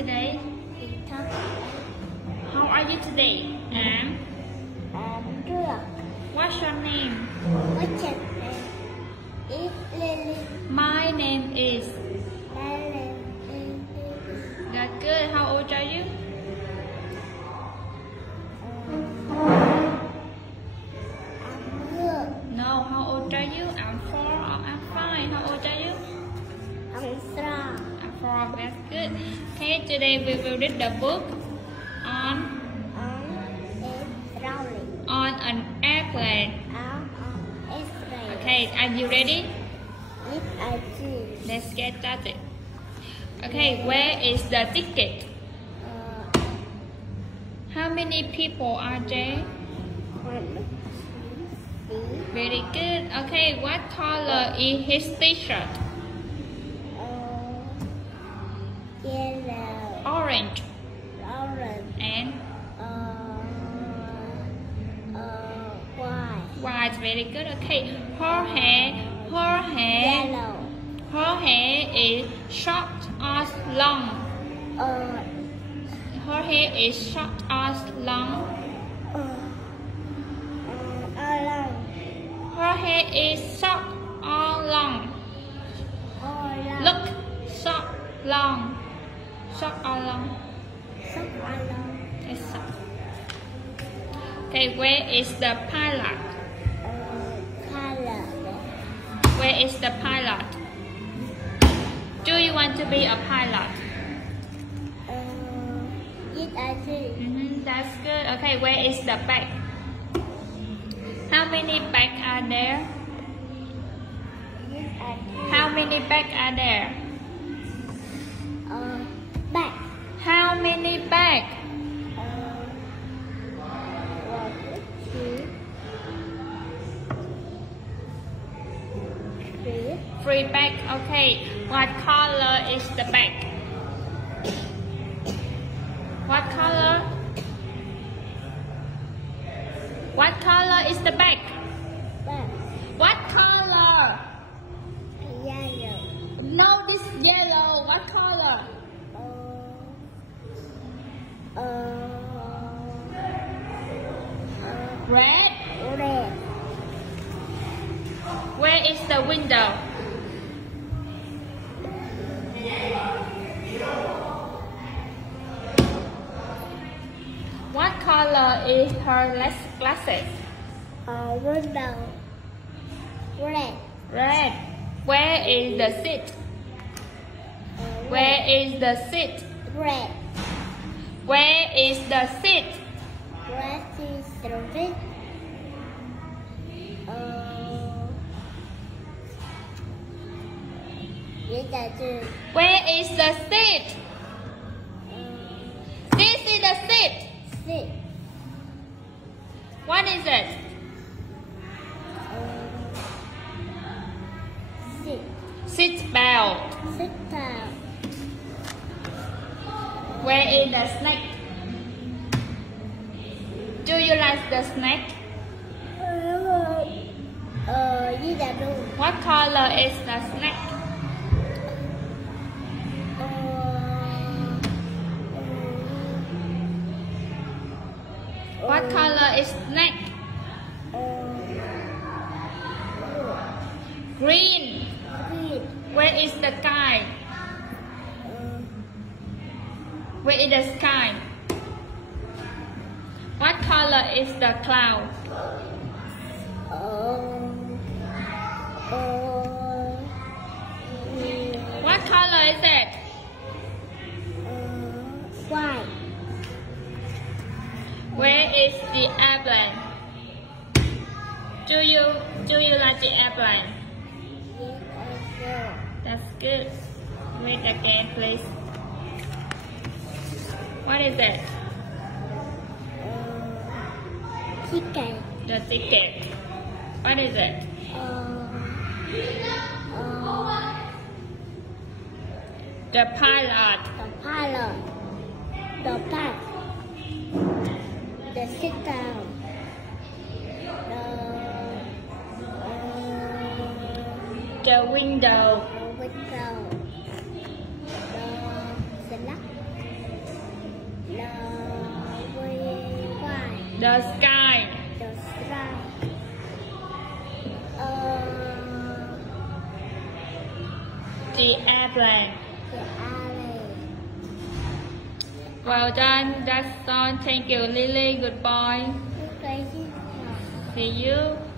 today? How are you today? I'm good. What's your name? What's your name? It's Lily. My name is. My name is Lily. That's good. How old are you? I'm good. No, how old are you? I'm 4 or I'm 5. How old are you? I'm strong. I'm 4. That's good. Okay, today we will read the book on an airplane. Okay, are you ready? Yes, I do. Let's get started. Okay, where is the ticket? How many people are there? 1, 2, 3. Very good. Okay, what color is his t-shirt? Yellow. Orange. Orange. And white. white. Very good. Okay, her hair. Yellow. Her hair is short or long? Her hair is short or long? Long. Her hair is short or long? Long. Look, short, long. Short or long? Short or long. It's short. Okay, where is the pilot? Pilot. Where is the pilot? Do you want to be a pilot? Yes, I do. That's good. Okay, where is the bag? How many bags are there? Yes, I do. How many bags are there? Back. How many bags? 1, 2, 3. 3 bags. Okay. What color is the bag? What color? What color is the bag? Back. What color? Yellow. No, this yellow. What color? Red. Red. Where is the window? What color is her glasses? Window. Red. Red. Where is the seat? Where is the seat? Red. Where is the seat? Red is the red. Yes, I do. Where is the seat? This is the seat. Sit. What is it? Sit. Seat belt. Sit down. Where is the snake? Do you like the snake? Yes, I do. What color is the snake? What color is snake? Green. Green. Where is the sky? Where is the sky? What color is the cloud? What color is it? White. Where is the airplane? Do you like the airplane? Yes, I do. That's good. Read again, please. What is it? Chicken. The ticket. What is it? The pilot. The pilot. The bag. The sit down. The window. The window. The The sky. The sky. The airplane. The airplane. Well done. That's all. Thank you, Lily. Good boy. Okay. See you.